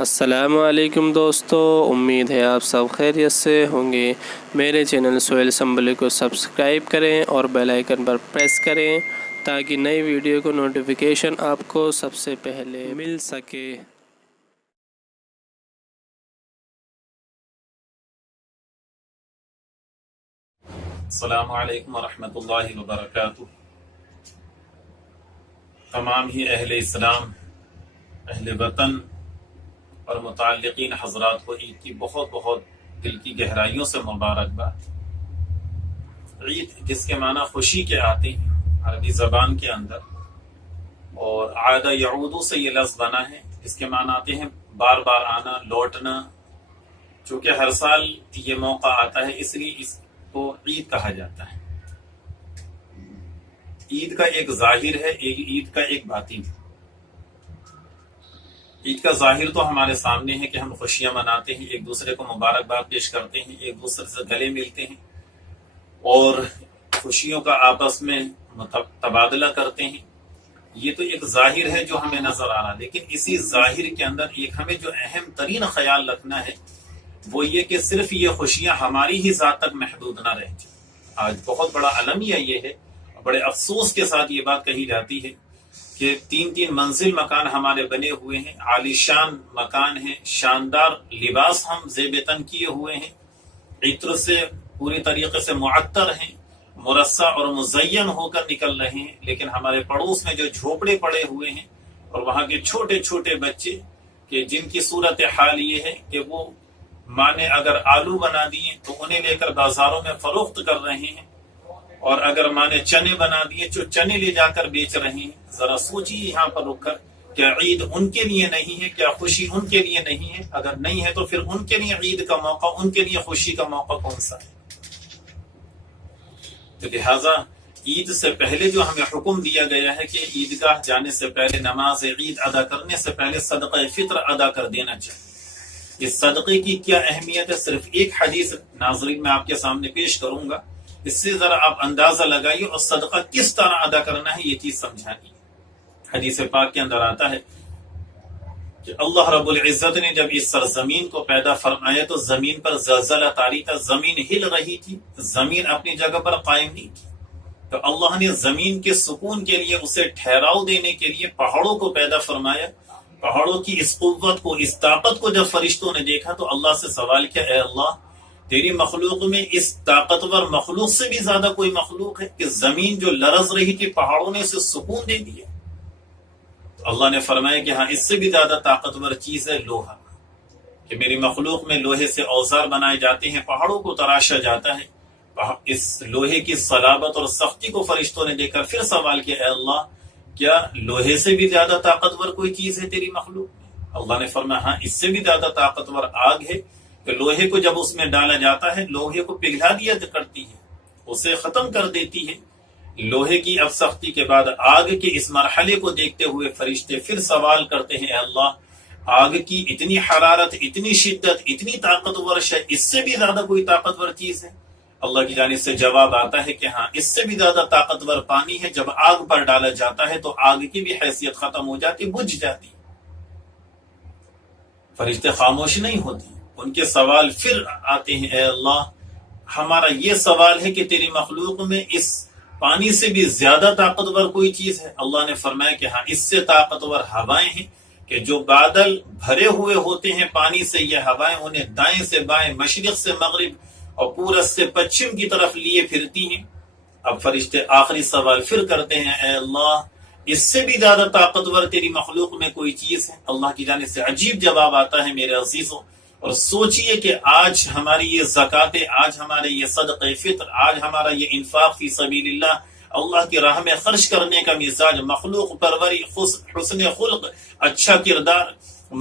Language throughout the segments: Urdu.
السلام علیکم دوستو، امید ہے آپ سب خیریت سے ہوں گے۔ میرے چینل سہیل اسمبلی کو سبسکرائب کریں اور بیل آئیکن پر پریس کریں تاکہ نئی ویڈیو کو نوٹیفیکیشن آپ کو سب سے پہلے مل سکے۔ السلام علیکم ورحمۃ اللہ وبرکاتہ۔ تمام ہی اہل اسلام، اہل وطن اور متعلقین حضرات کو عید کی بہت بہت دل کی گہرائیوں سے مبارکباد۔ عید جس کے معنی خوشی کے آتے ہیں عربی زبان کے اندر، اور عاد یعود سے یہ لفظ بنا ہے جس کے معنی آتے ہیں بار بار آنا، لوٹنا۔ چونکہ ہر سال یہ موقع آتا ہے اس لیے اس کو عید کہا جاتا ہے۔ عید کا ایک ظاہر ہے، عید کا ایک باطن ہے۔ عید کا ظاہر تو ہمارے سامنے ہے کہ ہم خوشیاں مناتے ہیں، ایک دوسرے کو مبارکباد پیش کرتے ہیں، ایک دوسرے سے گلے ملتے ہیں اور خوشیوں کا آپس میں تبادلہ کرتے ہیں۔ یہ تو ایک ظاہر ہے جو ہمیں نظر آ رہا، لیکن اسی ظاہر کے اندر ایک ہمیں جو اہم ترین خیال رکھنا ہے وہ یہ کہ صرف یہ خوشیاں ہماری ہی ذات تک محدود نہ رہ جائیں۔ آج بہت بڑا المیہ یہ ہے، بڑے افسوس کے ساتھ یہ بات کہی جاتی ہے کہ 3 منزل مکان ہمارے بنے ہوئے ہیں، عالی شان مکان ہیں، شاندار لباس ہم زیب تن کیے ہوئے ہیں، عطر سے پوری طریقے سے معطر ہیں، مرصع اور مزین ہو کر نکل رہے ہیں، لیکن ہمارے پڑوس میں جو جھوپڑے پڑے ہوئے ہیں اور وہاں کے چھوٹے چھوٹے بچے کہ جن کی صورت حال یہ ہے کہ وہ ماں نے اگر آلو بنا دیے تو انہیں لے کر بازاروں میں فروخت کر رہے ہیں، اور اگر ماں نے چنے بنا دیے جو چنے لے جا کر بیچ رہے ہیں۔ ذرا سوچیے یہاں پر رک کر، کیا عید ان کے لیے نہیں ہے؟ کیا خوشی ان کے لیے نہیں ہے؟ اگر نہیں ہے تو پھر ان کے لیے عید کا موقع، ان کے لیے خوشی کا موقع کون سا ہے؟ تو لہٰذا عید سے پہلے جو ہمیں حکم دیا گیا ہے کہ عیدگاہ جانے سے پہلے، نماز عید ادا کرنے سے پہلے صدقہ فطر ادا کر دینا چاہیے۔ اس صدقے کی کیا اہمیت ہے، صرف ایک حدیث ناظرین میں آپ کے سامنے پیش کروں گا، اس سے ذرا آپ اندازہ لگائیے اور صدقہ کس طرح ادا کرنا ہے یہ چیز سمجھانی ہے۔ حدیث پاک کے اندر آتا ہے کہ اللہ رب العزت نے جب اس سرزمین کو پیدا فرمایا تو زمین پر زلزلہ طاری تھا، زمین ہل رہی تھی، زمین اپنی جگہ پر قائم نہیں تھی، تو اللہ نے زمین کے سکون کے لیے، اسے ٹھہراؤ دینے کے لیے پہاڑوں کو پیدا فرمایا۔ پہاڑوں کی اس قوت کو، اس طاقت کو جب فرشتوں نے دیکھا تو اللہ سے سوال کیا، اے اللہ تیری مخلوق میں اس طاقتور مخلوق سے بھی زیادہ کوئی مخلوق ہے کہ زمین جو لرز رہی تھی پہاڑوں نے اسے سکون دے دیا؟ تو اللہ نے فرمایا کہ ہاں، اس سے بھی زیادہ طاقتور چیز ہے لوہا، کہ میری مخلوق میں لوہے سے اوزار بنائے جاتے ہیں، پہاڑوں کو تراشا جاتا ہے۔ اس لوہے کی صلابت اور سختی کو فرشتوں نے دیکھ کر پھر سوال کیا، اے اللہ کیا لوہے سے بھی زیادہ طاقتور کوئی چیز ہے تیری مخلوق میں؟ اللہ نے فرمایا ہاں، اس سے بھی زیادہ طاقتور آگ ہے کہ لوہے کو جب اس میں ڈالا جاتا ہے لوہے کو پگھلا دیا کرتی ہے، اسے ختم کر دیتی ہے۔ لوہے کی اب سختی کے بعد آگ کے اس مرحلے کو دیکھتے ہوئے فرشتے پھر سوال کرتے ہیں، اے اللہ آگ کی اتنی حرارت، اتنی شدت، اتنی طاقتور ہے، اس سے بھی زیادہ کوئی طاقتور چیز ہے؟ اللہ کی جانب سے جواب آتا ہے کہ ہاں، اس سے بھی زیادہ طاقتور پانی ہے، جب آگ پر ڈالا جاتا ہے تو آگ کی بھی حیثیت ختم ہو جاتی، بجھ جاتی۔ فرشتے خاموش نہیں ہوتے، ان کے سوال پھر آتے ہیں، اے اللہ ہمارا یہ سوال ہے کہ تیری مخلوق میں اس پانی سے بھی زیادہ طاقتور کوئی چیز ہے؟ اللہ نے فرمایا کہ ہاں، اس سے طاقتور ہوائیں ہیں کہ جو بادل بھرے ہوئے ہوتے ہیں پانی سے، یہ ہوائیں انہیں دائیں سے بائیں، مشرق سے مغرب اور پورب سے پچھم کی طرف لیے پھرتی ہیں۔ اب فرشتے آخری سوال پھر کرتے ہیں، اے اللہ اس سے بھی زیادہ طاقتور تیری مخلوق میں کوئی چیز ہے؟ اللہ کی جانب سے عجیب جواب آتا ہے میرے عزیزوں۔ اور سوچئے کہ آج ہماری یہ زکاتیں، آج ہمارے یہ صدقہ فطر، آج ہمارا یہ انفاق فی سبیل اللہ، اللہ کی راہ میں خرچ کرنے کا مزاج، مخلوق پروری، حسن خلق، اچھا کردار،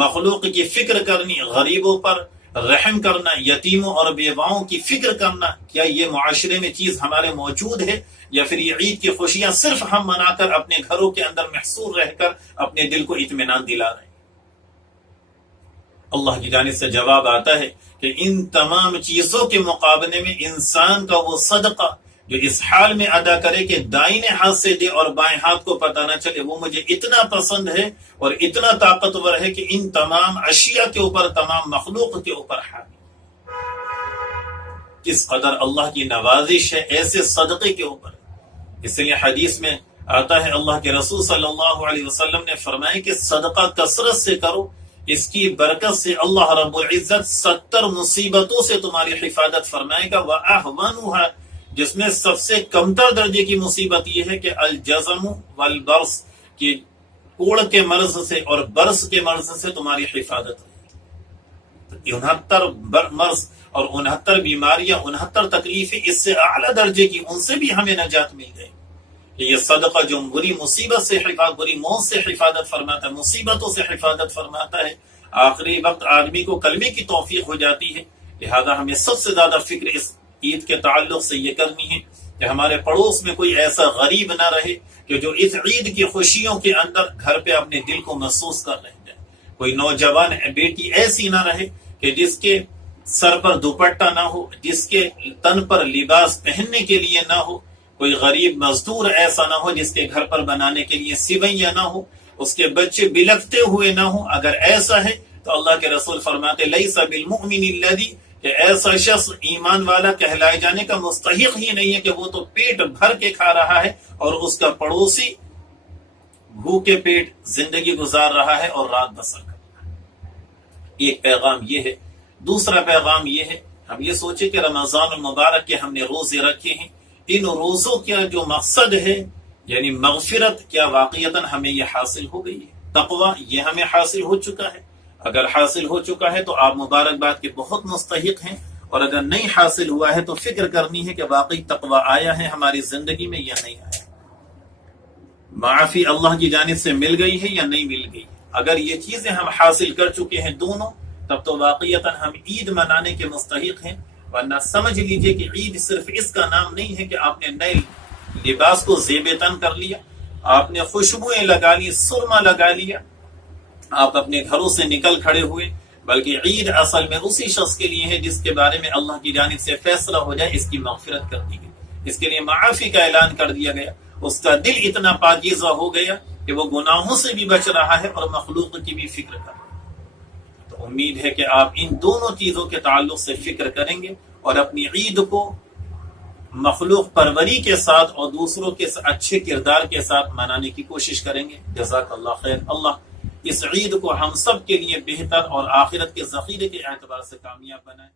مخلوق کی فکر کرنی، غریبوں پر رحم کرنا، یتیموں اور بیواؤں کی فکر کرنا، کیا یہ معاشرے میں چیز ہمارے موجود ہے؟ یا پھر یہ عید کی خوشیاں صرف ہم منا کر اپنے گھروں کے اندر محصور رہ کر اپنے دل کو اطمینان دلا رہے ہیں؟ اللہ کی جانب سے جواب آتا ہے کہ ان تمام چیزوں کے مقابلے میں انسان کا وہ صدقہ جو اس حال میں ادا کرے کہ دائیں ہاتھ سے دے اور بائیں ہاتھ کو پتہ نہ چلے، وہ مجھے اتنا پسند ہے اور اتنا طاقتور ہے کہ ان تمام اشیاء کے اوپر، تمام مخلوق کے اوپر حاوی۔ کس قدر اللہ کی نوازش ہے ایسے صدقے کے اوپر۔ اس لیے حدیث میں آتا ہے، اللہ کے رسول صلی اللہ علیہ وسلم نے فرمایا کہ صدقہ کثرت سے کرو، اس کی برکت سے اللہ رب العزت 70 مصیبتوں سے تمہاری حفاظت فرمائے گا۔ وَأَهْوَنُهَا، جس میں سب سے کمتر درجے کی مصیبت یہ ہے کہ الجزم والبرص، کہ کوڑ کے مرض سے اور برس کے مرض سے تمہاری حفاظت ہے۔ 69 مرض اور 69 بیماریاں، 69 تکلیفیں اس سے اعلیٰ درجے کی، ان سے بھی ہمیں نجات مل گئی۔ یہ صدقہ جو بری مصیبت سے حفاظت، بری موت سے حفاظت فرماتا ہے، مصیبتوں سے حفاظت فرماتا ہے، آخری وقت آدمی کو کلمے کی توفیق ہو جاتی ہے۔ لہذا ہمیں سب سے زیادہ فکر اس عید کے تعلق سے یہ کرنی ہے کہ ہمارے پڑوس میں کوئی ایسا غریب نہ رہے کہ جو اس عید کی خوشیوں کے اندر گھر پہ اپنے دل کو محسوس کر رہ جائے۔ کوئی نوجوان بیٹی ایسی نہ رہے کہ جس کے سر پر دوپٹہ نہ ہو، جس کے تن پر لباس پہننے کے لیے نہ ہو۔ کوئی غریب مزدور ایسا نہ ہو جس کے گھر پر بنانے کے لیے سوئیاں نہ ہو، اس کے بچے بلکتے ہوئے نہ ہوں۔ اگر ایسا ہے تو اللہ کے رسول فرماتے لیس بالمؤمن الذی، کہ ایسا شخص ایمان والا کہلائے جانے کا مستحق ہی نہیں ہے، کہ وہ تو پیٹ بھر کے کھا رہا ہے اور اس کا پڑوسی بھوکے پیٹ زندگی گزار رہا ہے اور رات بسر کر رہا ہے۔ ایک پیغام یہ ہے۔ دوسرا پیغام یہ ہے، ہم یہ سوچے کہ رمضان المبارک کے ہم نے روزے رکھے ہیں، ان روزوں کا جو مقصد ہے یعنی مغفرت، کیا واقعتاً ہمیں یہ حاصل ہو گئی ہے؟ تقوی یہ ہمیں حاصل ہو چکا ہے؟ اگر حاصل ہو چکا ہے تو آپ مبارکباد کے بہت مستحق ہیں، اور اگر نہیں حاصل ہوا ہے تو فکر کرنی ہے کہ واقعی تقوی آیا ہے ہماری زندگی میں یا نہیں آیا، معافی اللہ کی جانب سے مل گئی ہے یا نہیں مل گئی۔ اگر یہ چیزیں ہم حاصل کر چکے ہیں دونوں، تب تو واقعیتاً ہم عید منانے کے مستحق ہیں۔ ورنہ سمجھ لیجئے کہ عید صرف اس کا نام نہیں ہے کہ آپ نے نئے لباس کو زیب تن کر لیا، آپ نے خوشبوئیں لگا لی، سرما لگا لیا، آپ اپنے گھروں سے نکل کھڑے ہوئے، بلکہ عید اصل میں اسی شخص کے لیے ہے جس کے بارے میں اللہ کی جانب سے فیصلہ ہو جائے اس کی مغفرت کر دی گئی، اس کے لیے معافی کا اعلان کر دیا گیا، اس کا دل اتنا پاکیزہ ہو گیا کہ وہ گناہوں سے بھی بچ رہا ہے اور مخلوق کی بھی فکر کر رہا ہے۔ تو امید ہے کہ آپ ان دونوں چیزوں کے تعلق سے فکر کریں گے اور اپنی عید کو مخلوق پروری کے ساتھ اور دوسروں کے اچھے کردار کے ساتھ منانے کی کوشش کریں گے۔ جزاک اللہ خیر۔ اللہ اس عید کو ہم سب کے لیے بہتر اور آخرت کے ذخیرے کے اعتبار سے کامیاب بنائے۔